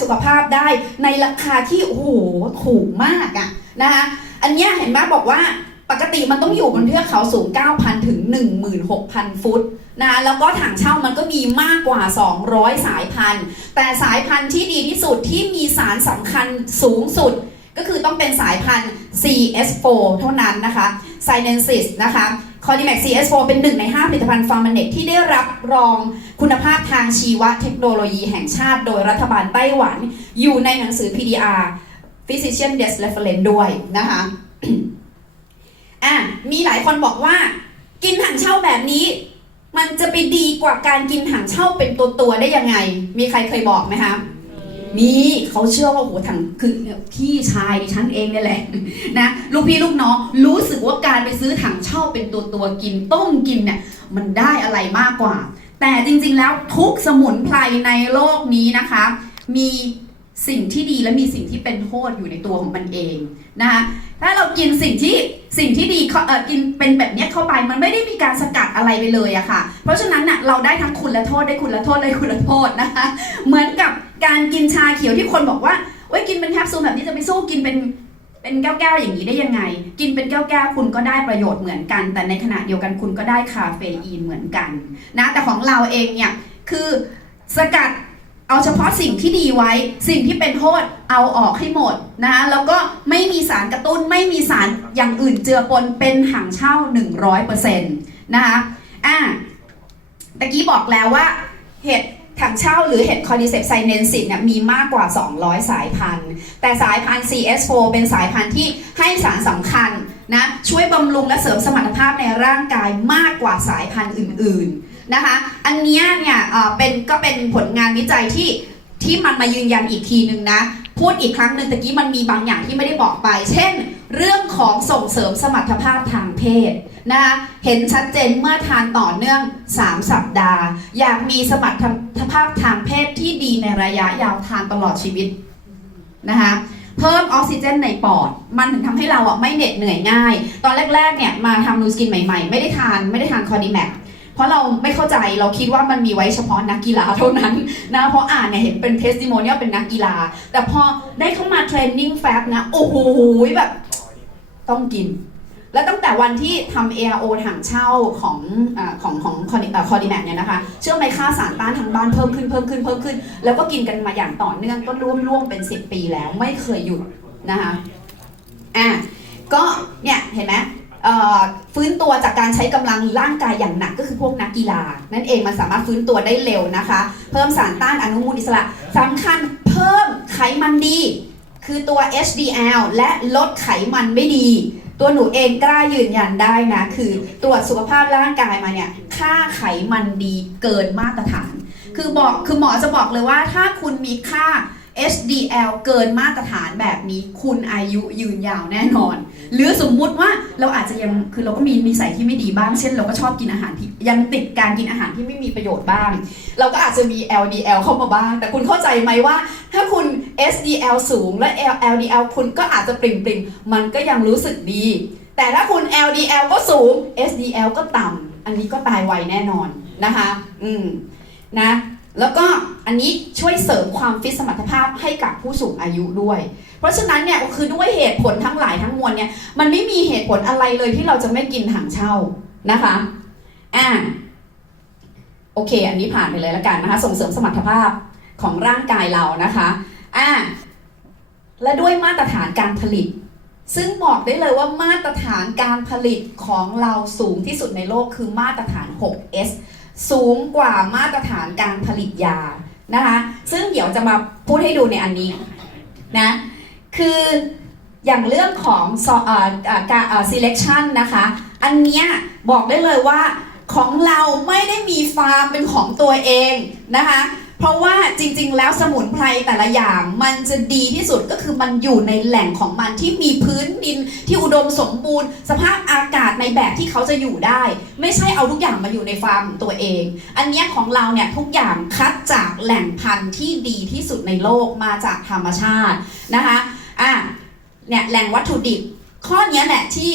สุขภาพได้ในราคาที่โอ้โหถูกมากอะนะคะอันเนี้ยเห็นไหมบอกว่าปกติมันต้องอยู่บนเทือกเขาสูง 9,000 ถึง 16,000 ฟุตนะคะแล้วก็ถังเช่ามันก็มีมากกว่า 200 สายพันธุ์ แต่สายพันธุ์ที่ดีที่สุดที่มีสารสำคัญสูงสุด ก็คือต้องเป็นสายพันธุ์ CS4 เท่านั้นนะคะ s i n e n s i s นะคะ c o r d i m a x CS4 เป็นหนึ่งใน 5 ผลิตภัณฑ์ฟาร์มเน็ตที่ได้รับรองคุณภาพทางชีวเทคโนโลยีแห่งชาติ โดยรัฐบาลไต้หวัน อยู่ในหนังสือ PDR Physician Desk Reference ด้วยนะคะอะมีหลายคนบอกว่า กินถังเช่าแบบนี้ มันจะไปดีกว่าการกินถังเช่าเป็นตัวตัวๆได้ยังไง มีใครเคยบอกไหมคะ มีเขาเชื่อว่าโอ้โหถังคือพี่ชายดิฉันเองเนี่ยแหละนะลูกพี่ลูกน้องรู้สึกว่าการไปซื้อถังเช่าเป็นตัวตัวกินต้มกินเนี่ยมันได้อะไรมากกว่า แต่จริงๆแล้วทุกสมุนไพรในโลกนี้นะคะ มีสิ่งที่ดีและมีสิ่งที่เป็นโทษอยู่ในตัวของมันเองนะคะถ้าเรากินสิ่งที่สิ่งที่ดีเอ่อกินเป็นแบบเนี้ยเข้าไปมันไม่ได้มีการสกัดอะไรไปเลยอะค่ะ เพราะฉะนั้นน่ะเราได้ทั้งคุณและโทษได้คุณและโทษได้คุณและโทษนะคะ เหมือนกับ การกินชาเขียวที่คนบอกว่าโอ้ยกินเป็นแคปซูลแบบนี้จะไปสู้กินเป็นเป็นแก้วๆอย่างนี้ได้ยังไง กินเป็นแก้วๆคุณก็ได้ประโยชน์เหมือนกัน แต่ในขณะเดียวกันคุณก็ได้คาเฟอีนเหมือนกันนะแต่ของเราเองเนี่ยคือสกัดเอาเฉพาะสิ่งที่ดีไว้ สิ่งที่เป็นโทษเอาออกให้หมดนะคะแล้วก็ไม่มีสารกระตุ้นไม่มีสารอย่างอื่นเจือปนเป็นถังเช่า 100%นะคะอะตะกี้บอกแล้วว่าเห็ด ถังเช่าหรือเห็ดคอร์ดิเซปไซเนนซิเนี่ยมีมากกว่า 200 สายพันธุ์ แต่สายพันธุ์ CS4 เป็นสายพันธุ์ที่ให้สารสำคัญนะช่วยบำรุงและเสริมสมรรถภาพในร่างกายมากกว่าสายพันธุ์อื่นๆนะคะ อันเนี้ยเนี่ยอ่อเป็นก็เป็นผลงานวิจัยที่ที่มันมายืนยันอีกทีหนึ่งนะ พูดอีกครั้งหนึ่งตะกี้มันมีบางอย่างที่ไม่ได้บอกไป เช่น เรื่องของส่งเสริมสมรรถภาพทางเพศนะคะเห็นชัดเจนเมื่อทานต่อเนื่อง 3 สัปดาห์ อยากมีสมรรถ ภาพทางเพศที่ดีในระยะยาวทานตลอดชีวิตนะคะเพิ่มออกซิเจนในปอด มันถึงทำให้เราอะไม่เหน็ดเหนื่อยง่าย ตอนแรกๆเนี่ยมาทำนูสกินใหม่ๆ ไม่ได้ทานไม่ได้ทานคอร์ดิแมกเพราะเราไม่เข้าใจเราคิดว่ามันมีไว้เฉพาะนักกีฬาเท่านั้นนะเพราะอ่านเนี่ยเห็นเป็นเทสติโมเนียลเป็นนักกีฬา แต่พอได้เข้ามาเทรนนิ่งแฟบนะ โอ้โหแบบต้องกิน แล้วตั้งแต่วันที่ทำ ARO ถังเช่าของอของของคอร์ดิแมกเนี่ยนะคะ เชื่อไหมค่าสารต้านทางบ้านเพิ่มขึ้นเพิ่มขึ้นเพิ่มขึ้น แล้วก็กินกันมาอย่างต่อเนื่องก็ร่วมร่วมเป็น 10 ปีแล้วไม่เคยหยุดนะคะอะก็เนี่ยเห็นไหมฟื้นตัวจากการใช้กำลังร่างกายอย่างหนักก็คือพวกนักกีฬา นั่นเองมันสามารถฟื้นตัวได้เร็วนะคะ เพิ่มสารต้านอนุมูลอิสระสำคัญเพิ่มไขมันดี คือตัว HDL และลดไขมันไม่ดี ตัวหนูเองกล้ายืนยันได้นะ คือตรวจสุขภาพร่างกายมาเนี่ย ค่าไขมันดีเกินมาตรฐาน คือบอกคือหมอจะบอกเลยว่าถ้าคุณมีค่า HDL เกินมาตรฐานแบบนี้คุณอายุยืนยาวแน่นอน หรือสมมุติว่าเราอาจจะยังคือเราก็มีนิสัยที่ไม่ดีบ้าง เช่นเราก็ชอบกินอาหารที่ยังติดการกินอาหารที่ไม่มีประโยชน์บ้าง เราก็อาจจะมี LDL เข้ามาบ้าง แต่คุณเข้าใจไหมว่า ถ้าคุณ SDL สูงและ LDL คุณก็อาจจะปริ่มปริมมันก็ยังรู้สึกดี แต่ถ้าคุณ LDL ก็สูง SDL ก็ต่ำอันนี้ก็ตายไวแน่นอนนะคะ อืมนะแล้วก็อันนี้ช่วยเสริมความฟิตสมรรถภาพให้กับผู้สูงอายุด้วย เพราะฉะนั้นเนี่ยคือด้วยเหตุผลทั้งหลายทั้งมวลเนี่ยมันไม่มีเหตุผลอะไรเลยที่เราจะไม่กินถังเช่านะคะอ่าโอเค อันนี้ผ่านไปเลยแล้วกันนะคะ ส่งเสริมสมรรถภาพของร่างกายเรานะคะ อ่าและด้วยมาตรฐานการผลิต ซึ่งบอกได้เลยว่ามาตรฐานการผลิตของเราสูงที่สุดในโลกคือมาตรฐาน 6S สูงกว่ามาตรฐานการผลิตยานะคะ ซึ่งเดี๋ยวจะมาพูดให้ดูในอันนี้นะ คืออย่างเรื่องของการ selection นะคะ อันเนี้ยบอกได้เลยว่าของเราไม่ได้มีฟาร์มเป็นของตัวเองนะคะ เพราะว่าจริง ๆ แล้วสมุนไพรแต่ละอย่างมันจะดีที่สุดก็คือมันอยู่ในแหล่งของมันที่มีพื้นดินที่อุดมสมบูรณ์ สภาพอากาศในแบบที่เขาจะอยู่ได้ ไม่ใช่เอาทุกอย่างมาอยู่ในฟาร์มตัวเอง อันเนี้ยของเราเนี่ยทุกอย่างคัดจากแหล่งพันธุ์ที่ดีที่สุดในโลกมาจากธรรมชาตินะคะอะเนี่ยแหล่งวัตถุดิบข้อเนี้ยแหละที่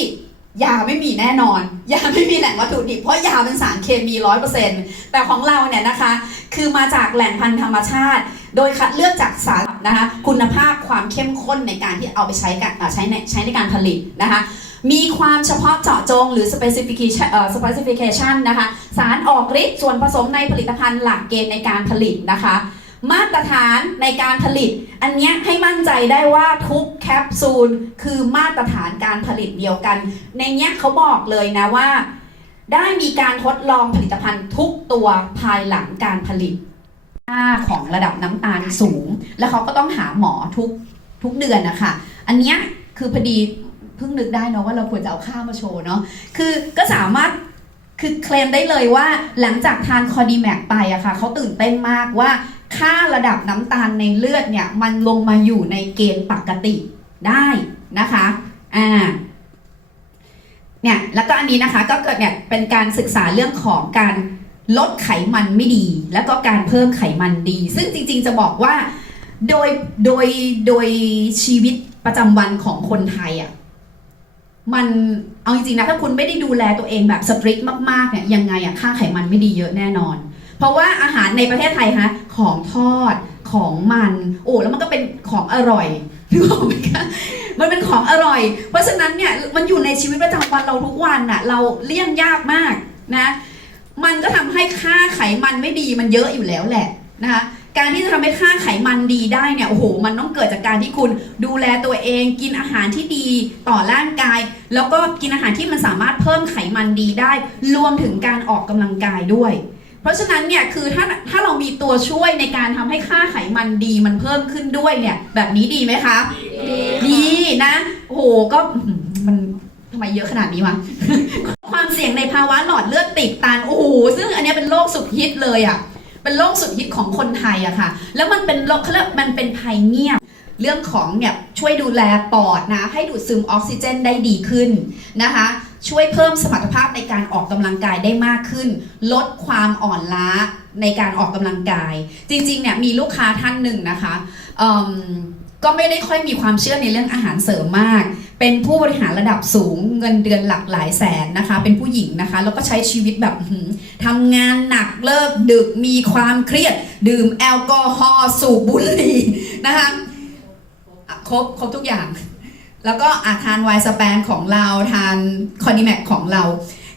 ยาไม่มีแน่นอน ยาไม่มีแหล่งวัตถุดิบเพราะยาเป็นสารเคมีร้อยเปอร์เซ็นต์แต่ของเราเนี่ยนะคะ คือมาจากแหล่งพันธุ์ธรรมชาติ โดยคัดเลือกจากสารนะคะ คุณภาพความเข้มข้นในการที่เอาไปใช้กันใช้ในใช้ในการผลิตนะคะ มีความเฉพาะเจาะจงหรือ specification specification นะคะ สารออกฤทธิ์ส่วนผสมในผลิตภัณฑ์หลักเกณฑ์ในการผลิตนะคะ มาตรฐานในการผลิต อันเนี้ยให้มั่นใจได้ว่าทุกแคปซูลคือมาตรฐานการผลิตเดียวกัน ในเนี้ยเขาบอกเลยนะว่า ได้มีการทดลองผลิตภัณฑ์ทุกตัวภายหลังการผลิตค่าของระดับน้ำตาลสูง แล้วเขาก็ต้องหาหมอทุกทุกเดือนนะคะ อันเนี้ยคือพอดีเพิ่งนึกได้เนาะว่าเราควรจะเอาค่ามาโชว์เนาะคือก็สามารถ คือเคลมได้เลยว่าหลังจากทานคอดีแมกไปอะค่ะเขาตื่นเต้นมากว่าค่าระดับน้ำตาลในเลือดเนี่ยมันลงมาอยู่ในเกณฑ์ปกติได้นะคะอ่าเนี่ยแล้วก็อันนี้นะคะก็เกิดเนี่ยเป็นการศึกษาเรื่องของการลดไขมันไม่ดี แล้วก็การเพิ่มไขมันดี ซึ่งจริงๆจะบอกว่าโดยโดยโดยชีวิตประจำวันของคนไทยอะ มันเอาจริงๆนะถ้าคุณไม่ได้ดูแลตัวเองแบบสตริกมากๆเนี่ยยังไงอะค่าไขมันไม่ดีเยอะแน่นอน เพราะว่าอาหารในประเทศไทยฮะของทอดของมัน โอ้แล้วมันก็เป็นของอร่อยนึกออกไหมคะมันเป็นของอร่อย เพราะฉะนั้นเนี่ยมันอยู่ในชีวิตประจำวันเราทุกวันน่ะเราเลี่ยงยากมากนะ มันก็ทำให้ค่าไขมันไม่ดีมันเยอะอยู่แล้วแหละนะคะ การที่จะทำให้ค่าไขมันดีได้เนี่ยโอ้โห มันต้องเกิดจากการที่คุณดูแลตัวเอง กินอาหารที่ดีต่อร่างกาย แล้วก็กินอาหารที่มันสามารถเพิ่มไขมันดีได้ รวมถึงการออกกำลังกายด้วย เพราะฉะนั้นเนี่ยคือถ้าถ้าเรามีตัวช่วยในการทำให้ค่าไขมันดีมันเพิ่มขึ้นด้วยเนี่ย แบบนี้ดีไหมคะดีนะโอ้โหก็อื้อหือมันทำไมเยอะขนาดนี้วะ ความเสี่ยงในภาวะหลอดเลือดติดตัน โอ้โห ซึ่งอันเนี้ยเป็นโรคสุดฮิตเลยอะ่ะ เป็นโรคสุดฮิตของคนไทยอะค่ะ แล้วมันเป็นโรคเขาเรียกมันเป็นภัยเงียบ เรื่องของเนี่ยช่วยดูแลปอดนะ ให้ดูดซึมออกซิเจนได้ดีขึ้นนะคะ ช่วยเพิ่มสมรรถภาพในการออกกำลังกายได้มากขึ้น ลดความอ่อนล้าในการออกกำลังกาย จริงๆเนี่ยมีลูกค้าท่านหนึ่งนะคะก็ไม่ได้ค่อยมีความเชื่อในเรื่องอาหารเสริมมาก เป็นผู้บริหารระดับสูงเงินเดือนหลักหลายแสนนะคะ เป็นผู้หญิงนะคะ แล้วก็ใช้ชีวิตแบบทำงานหนักเลิกดึกมีความเครียด ดื่มแอลกอฮอล์สูบบุหรี่นะคะครบครบทุกอย่าง แล้วก็อาทานไวสแปนของเราทานคอนิแมกของเรา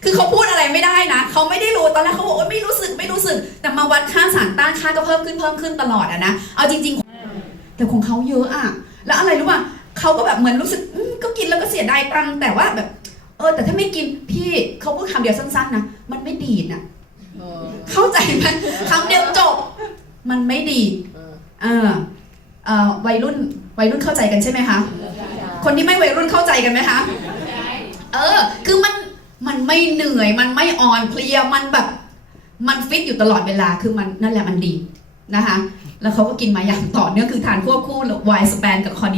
คือเขาพูดอะไรไม่ได้นะเขาไม่ได้รู้ตอนแรกเขาบอกว่าไม่รู้สึกไม่รู้สึก แต่มาวัดค่าสารต้านค่าก็เพิ่มขึ้นเพิ่มขึ้นตลอดอะนะเอาจริงๆแต่ของเขาเยอะอะแล้วอะไรรู้ป่ะเขาก็แบบเหมือนรู้สึกก็กินแล้วก็เสียดายตังแต่ว่าแบบ เออ แต่ถ้าไม่กินพี่เขาพูดคำเดียวสั้นๆนะมันไม่ดีนะเข้าใจไหมคำเดียวจบ มันไม่ดีเออเออวัยรุ่นวัยรุ่นเข้าใจกันใช่ไหมคะ คนที่ไม่วัยรุ่นเข้าใจกันไหมคะเออ คือมันมันไม่เหนื่อย มันไม่อ่อนเพลียมันแบบ มันฟิตอยู่ตลอดเวลาคือมันนั่นแหละมันดีนะคะ แล้วเขาก็กินมาอย่างต่อเนื่องคือทานควบคู่ไวายสแปนกับคอนิ